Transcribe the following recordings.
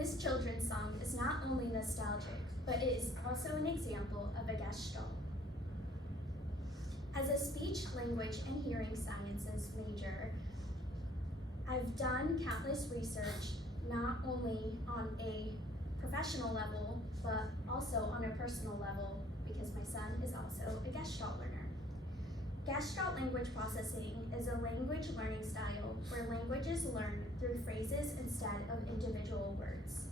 This children's song is not only nostalgic, but it is also an example of a gestalt. As a speech, language, and hearing sciences major, I've done countless research, not only on a professional level, but also on a personal level, because my son is also a Gestalt learner. Gestalt language processing is a language learning style where language is learned through phrases instead of individual words.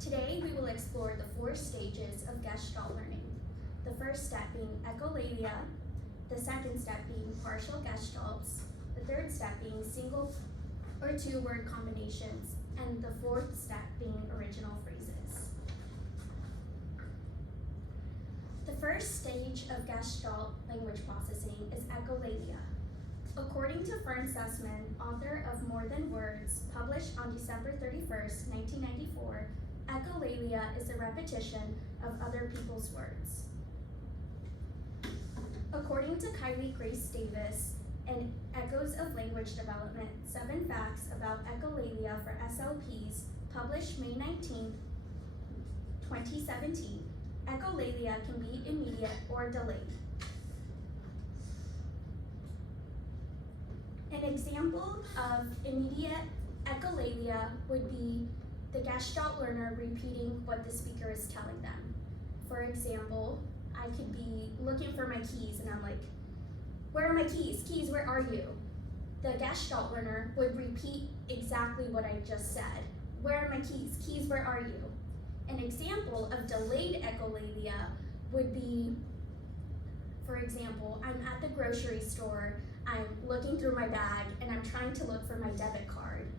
Today, we will explore the 4 stages of Gestalt learning. The first step being echolalia, the second step being partial gestalts, the third step being single or 2-word combinations, and the 4th step being original phrases. The first stage of Gestalt language processing is echolalia. According to Fern Sussman, author of More Than Words, published on December 31st, 1994, echolalia is a repetition of other people's words. According to Kylie Grace Davis, in Echoes of Language Development, 7 Facts About Echolalia for SLPs, published May 19, 2017, echolalia can be immediate or delayed. An example of immediate echolalia would be the Gestalt learner repeating what the speaker is telling them. For example, I could be looking for my keys and I'm like, where are my keys? Keys, where are you? The Gestalt learner would repeat exactly what I just said. Where are my keys? Keys, where are you? An example of delayed echolalia would be, for example, I'm at the grocery store, I'm looking through my bag, and I'm trying to look for my debit card,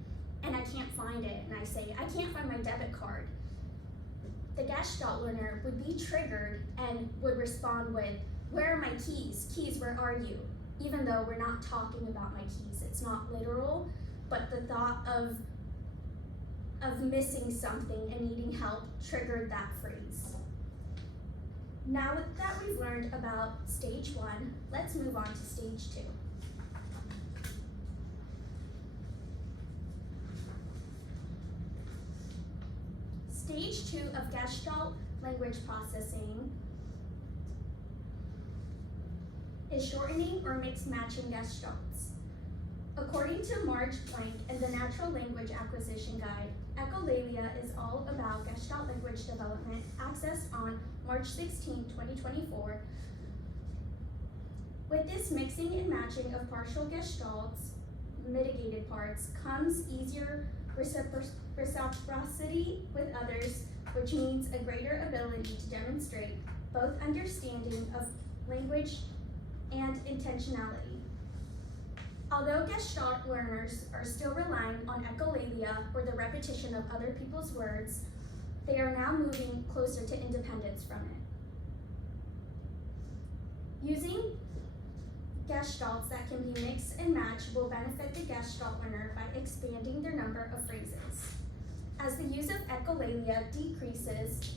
and I can't find it, and I say, I can't find my debit card. The Gestalt learner would be triggered and would respond with, where are my keys? Keys, where are you? Even though we're not talking about my keys, it's not literal, but the thought of missing something and needing help triggered that phrase. Now that we've learned about stage 1, let's move on to stage 2. Stage 2 of Gestalt language processing is shortening or mixed matching gestalts. According to Marge Blank in the Natural Language Acquisition Guide, echolalia is all about Gestalt language development, accessed on March 16, 2024. With this mixing and matching of partial gestalts, mitigated parts, comes easier reciprocity with others, which means a greater ability to demonstrate both understanding of language and intentionality. Although Gestalt learners are still relying on echolalia or the repetition of other people's words, they are now moving closer to independence from it. Using gestalts that can be mixed and matched will benefit the Gestalt learner by expanding their number of phrases. As the use of echolalia decreases,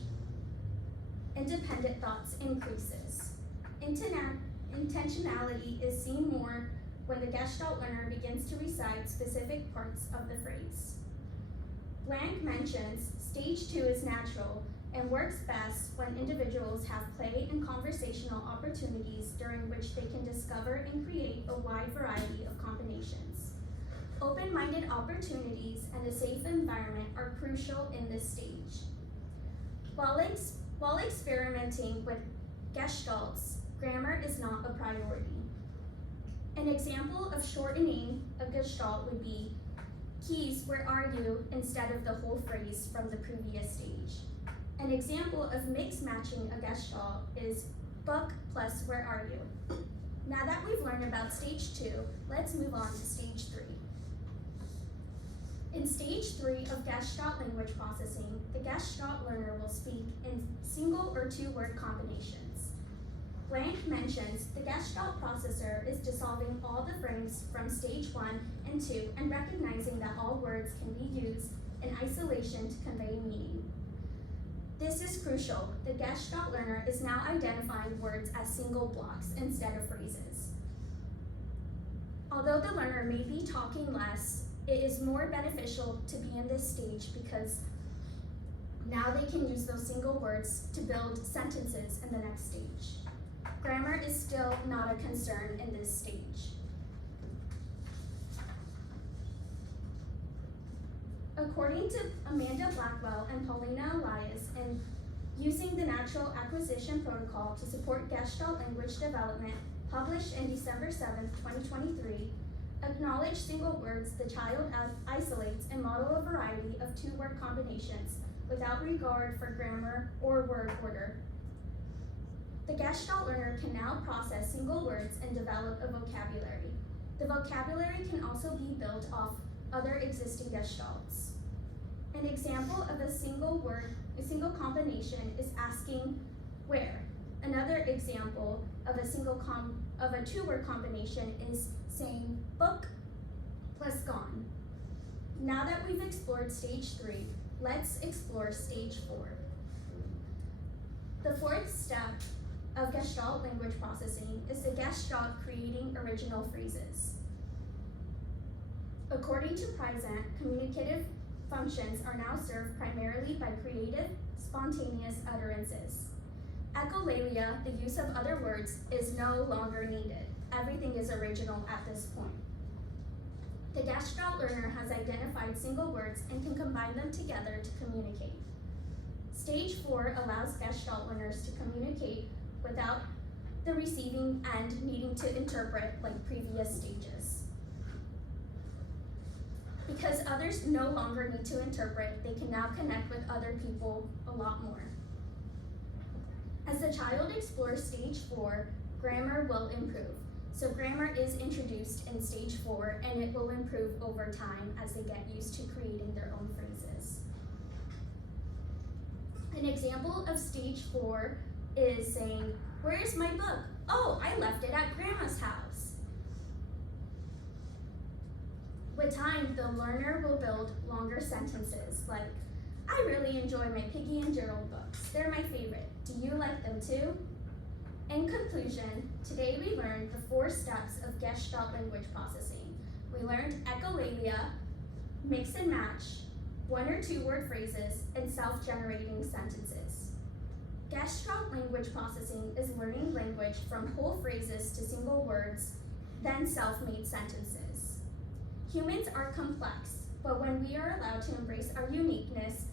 independent thoughts increases. Intentionality is seen more when the Gestalt learner begins to recite specific parts of the phrase. Blank mentions stage 2 is natural and works best when individuals have play and conversational opportunities during which they can discover and create a wide variety of combinations. Open-minded opportunities and a safe environment are crucial in this stage. While experimenting with gestalts, grammar is not a priority. An example of shortening a gestalt would be, keys, where are you, instead of the whole phrase from the previous stage. An example of mix matching a gestalt is book plus where are you. Now that we've learned about stage 2, let's move on to stage 3. In stage 3 of Gestalt language processing, the Gestalt learner will speak in single or 2-word combinations. Blank mentions the Gestalt processor is dissolving all the frames from stage 1 and 2 and recognizing that all words can be used in isolation to convey meaning. This is crucial. The Gestalt learner is now identifying words as single blocks instead of phrases. Although the learner may be talking less, it is more beneficial to be in this stage because Now they can use those single words to build sentences in the next stage. Grammar is still not a concern in this stage. According to Amanda Blackwell and Paulina Elias, in Using the Natural Acquisition Protocol to Support Gestalt Language Development, published in December 7, 2023, acknowledge single words the child isolates and model a variety of two-word combinations without regard for grammar or word order. The Gestalt learner can now process single words and develop a vocabulary. The vocabulary can also be built off other existing gestalts. An example of a single combination is asking where. Another example of a two-word combination is saying book plus gone. Now that we've explored stage 3, let's explore stage 4. The fourth step of Gestalt language processing is the Gestalt creating original phrases. According to Prisant, communicative functions are now served primarily by creative, spontaneous utterances. Echolalia, the use of other words, is no longer needed. Everything is original at this point. The Gestalt learner has identified single words and can combine them together to communicate. Stage 4 allows Gestalt learners to communicate without the receiving end needing to interpret like previous stages. Because others no longer need to interpret, they can now connect with other people a lot more. As the child explores stage 4, grammar will improve. So grammar is introduced in stage 4 and it will improve over time as they get used to creating their own phrases. An example of stage 4 is saying, "Where is my book? Oh, I left it at Grandma's house." With time, the learner will build longer sentences like, "I really enjoy my Piggy and Gerald books. They're my favorite. Do you like them too?" In conclusion, today we learned the 4 steps of Gestalt language processing. We learned echolalia, mix and match, 1 or 2 word phrases, and self-generating sentences. Gestalt language processing is learning language from whole phrases to single words, then self-made sentences. Humans are complex, but when we are allowed to embrace our uniqueness,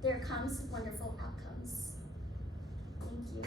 there comes wonderful outcomes. Thank you.